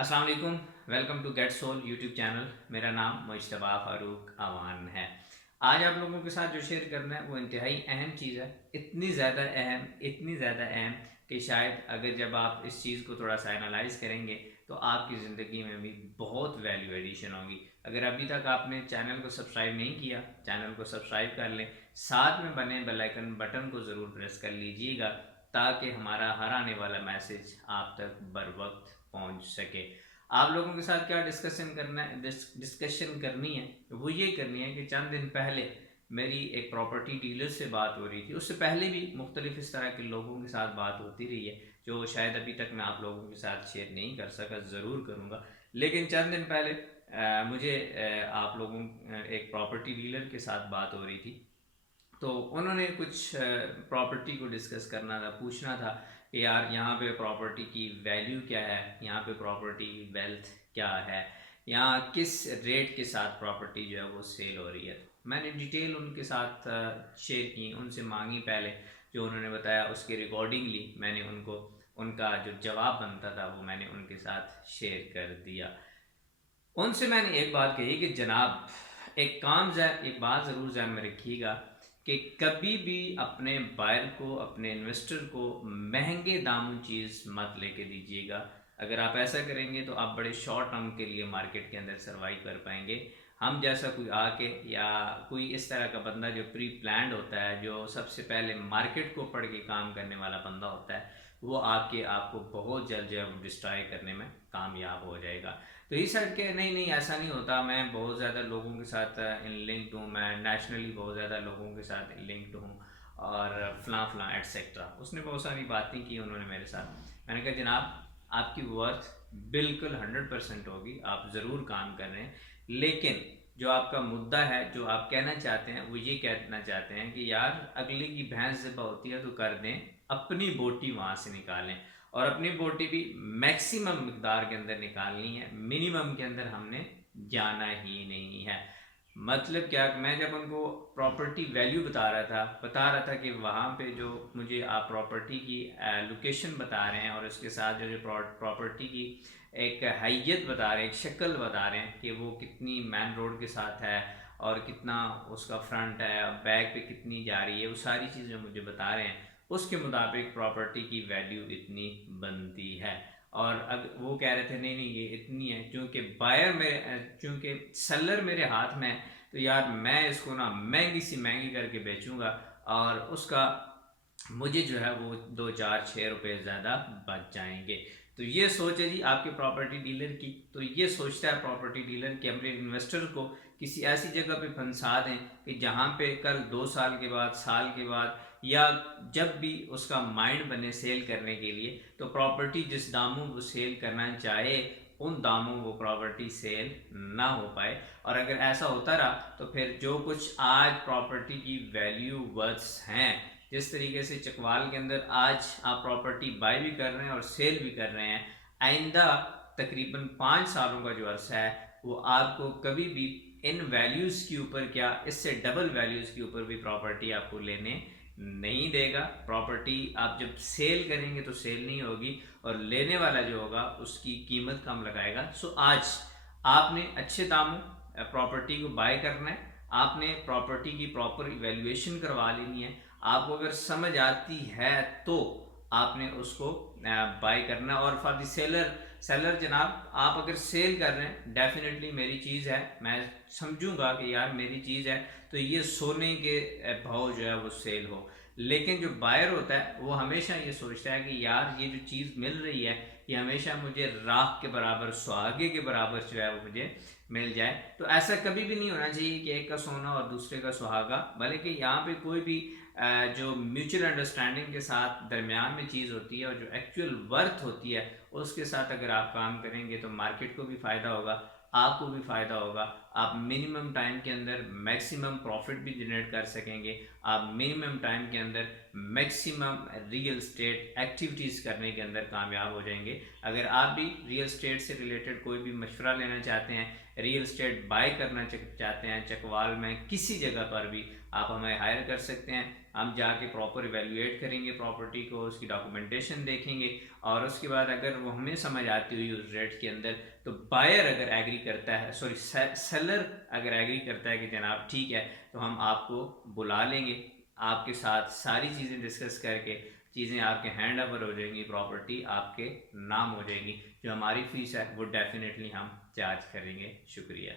अस्सलाम वालेकुम। Welcome to get soul YouTube channel. मेरा नाम मुश्तबा फ़ारूक आवान है। आज आप लोगों के साथ जो शेयर करना है वो इंतहाई अहम चीज़ है। इतनी ज़्यादा अहम कि शायद अगर जब आप इस चीज़ को थोड़ा सा एनालाइज करेंगे तो आपकी ज़िंदगी में भी बहुत वैल्यू एडिशन होगी। अगर अभी तक आपने चैनल को सब्सक्राइब नहीं किया, चैनल को सब्सक्राइब कर लें, साथ में बने बेल आइकन बटन को ज़रूर प्रेस कर लीजिएगा ताकि हमारा हर आने वाला मैसेज आप तक बर वक्त पहुँच सके। आप लोगों के साथ क्या डिस्कशन करनी है, वो ये करनी है कि चंद दिन पहले मेरी एक प्रॉपर्टी डीलर से बात हो रही थी। उससे पहले भी मुख्तलिफ इस तरह के लोगों के साथ बात होती रही है जो शायद अभी तक मैं आप लोगों के साथ शेयर नहीं कर सका, ज़रूर करूँगा। लेकिन चंद दिन पहले मुझे आप लोगों एक प्रॉपर्टी डीलर के साथ बात हो रही थी। तो उन्होंने कुछ प्रॉपर्टी को डिस्कस करना था, पूछना था कि यार यहाँ पे प्रॉपर्टी की वैल्यू क्या है, यहाँ पे प्रॉपर्टी की वेल्थ क्या है, यहाँ किस रेट के साथ प्रॉपर्टी जो है वो सेल हो रही है। तो मैंने डिटेल उनके साथ शेयर की, उनसे मांगी पहले। जो उन्होंने बताया उसके रिकॉर्डिंगली मैंने उनको उनका जो जवाब बनता था वो मैंने उनके साथ शेयर कर दिया। उनसे मैंने एक बात कही कि जनाब, एक बात ज़रूर ध्यान में रखिएगा कि कभी भी अपने बायर को, अपने इन्वेस्टर को महंगे दामों चीज़ मत लेके दीजिएगा। अगर आप ऐसा करेंगे तो आप बड़े शॉर्ट टर्म के लिए मार्केट के अंदर सर्वाइव कर पाएंगे। हम जैसा कोई आके, या कोई इस तरह का बंदा जो प्री प्लान्ड होता है, जो सबसे पहले मार्केट को पढ़ के काम करने वाला बंदा होता है, वो आपको बहुत जल्द जो है वो डिस्ट्रॉय करने में कामयाब हो जाएगा। तो इस साइड के नहीं नहीं, ऐसा नहीं होता, मैं बहुत ज़्यादा लोगों के साथ इन लिंक्ड हूँ, मैं नेशनली बहुत ज़्यादा लोगों के साथ लिंक्ड हूँ और फलां एटसेट्रा। उसने बहुत सारी बातें की उन्होंने मेरे साथ। मैंने कहा जनाब, आपकी वर्थ बिल्कुल 100% होगी, आप ज़रूर काम कर रहे हैं, लेकिन जो आपका मुद्दा है, जो आप कहना चाहते हैं, वो ये कहना चाहते हैं कि यार अगले की भैंस ज़िबा होती है तो कर दें, अपनी बोटी वहाँ से निकालें। और अपनी बोटी भी मैक्सिमम मिकदार के अंदर निकालनी है, मिनिमम के अंदर हमने जाना ही नहीं है। मतलब क्या, मैं जब उनको प्रॉपर्टी वैल्यू बता रहा था कि वहाँ पे जो मुझे आप प्रॉपर्टी की लोकेशन बता रहे हैं और उसके साथ जो प्रॉपर्टी की एक हैयत बता रहे हैं, एक शक्ल बता रहे हैं कि वो कितनी मेन रोड के साथ है और कितना उसका फ्रंट है, बैक पे कितनी जा रही है, वो सारी चीज़ें मुझे बता रहे हैं, उसके मुताबिक प्रॉपर्टी की वैल्यू इतनी बनती है। और अब वो कह रहे थे नहीं नहीं ये इतनी है, चूँकि सेलर मेरे हाथ में है, तो यार मैं इसको ना महंगी सी महंगी करके बेचूंगा और उसका मुझे जो है वो 2 4 6 रुपए ज़्यादा बच जाएंगे। तो ये सोच है जी आपके प्रॉपर्टी डीलर की। तो ये सोचता है प्रॉपर्टी डीलर कि अपने इन्वेस्टर को किसी ऐसी जगह पे फंसा दें कि जहाँ पे कल 2 साल के बाद, साल के बाद, या जब भी उसका माइंड बने सेल करने के लिए, तो प्रॉपर्टी जिस दामों वो सेल करना चाहे उन दामों वो प्रॉपर्टी सेल ना हो पाए। और अगर ऐसा होता रहा तो फिर जो कुछ आज प्रॉपर्टी की वैल्यू वर्थ्स हैं, जिस तरीके से चकवाल के अंदर आज आप प्रॉपर्टी बाय भी कर रहे हैं और सेल भी कर रहे हैं, आइंदा तकरीबन 5 सालों का जो अरसा है वो आपको कभी भी इन वैल्यूज़ के ऊपर, क्या इससे डबल वैल्यूज़ के ऊपर भी प्रॉपर्टी आपको लेने नहीं देगा। प्रॉपर्टी आप जब सेल करेंगे तो सेल नहीं होगी और लेने वाला जो होगा उसकी कीमत कम लगाएगा। सो आज आपने अच्छे दामों प्रॉपर्टी को बाय करना है, आपने प्रॉपर्टी की प्रॉपर इवेल्युएशन करवा लेनी है। आपको अगर समझ आती है तो आपने उसको बाय करना। और फॉर द सेलर जनाब, आप अगर सेल कर रहे हैं, डेफिनेटली मेरी चीज़ है, मैं समझूंगा कि यार मेरी चीज़ है तो ये सोने के भाव जो है वो सेल हो। लेकिन जो बायर होता है वो हमेशा ये सोचता है कि यार ये जो चीज़ मिल रही है ये हमेशा मुझे राख के बराबर, सुहागे के बराबर जो है वो मुझे मिल जाए। तो ऐसा कभी भी नहीं होना चाहिए कि एक का सोना और दूसरे का सुहागा, बल्कि यहाँ पे कोई भी जो म्यूचुअल अंडरस्टैंडिंग के साथ दरमियान में चीज़ होती है और जो एक्चुअल वर्थ होती है उसके साथ अगर आप काम करेंगे तो मार्केट को भी फ़ायदा होगा, आपको भी फ़ायदा होगा। आप मिनिमम टाइम के अंदर मैक्सिमम प्रॉफिट भी जनरेट कर सकेंगे, आप मिनिमम टाइम के अंदर मैक्सिमम रियल स्टेट एक्टिविटीज़ करने के अंदर कामयाब हो जाएंगे। अगर आप भी रियल स्टेट से रिलेटेड कोई भी मशवरा लेना चाहते हैं, रियल स्टेट बाय करना चाहते हैं चकवाल में किसी जगह पर भी, आप हमें हायर कर सकते हैं। हम जाके प्रॉपर इवेल्युएट करेंगे प्रॉपर्टी को, उसकी डॉक्यूमेंटेशन देखेंगे, और उसके बाद अगर वो हमें समझ आती हुई उस रेट के अंदर, तो बायर अगर एग्री करता है, सॉरी सेलर अगर एग्री करता है कि जनाब ठीक है, तो हम आपको बुला लेंगे, आपके साथ सारी चीज़ें डिस्कस करके चीज़ें आपके हैंड ओवर हो जाएंगी, प्रॉपर्टी आपके नाम हो जाएगी। जो हमारी फ़ीस है वो डेफिनेटली हम चार्ज करेंगे। शुक्रिया।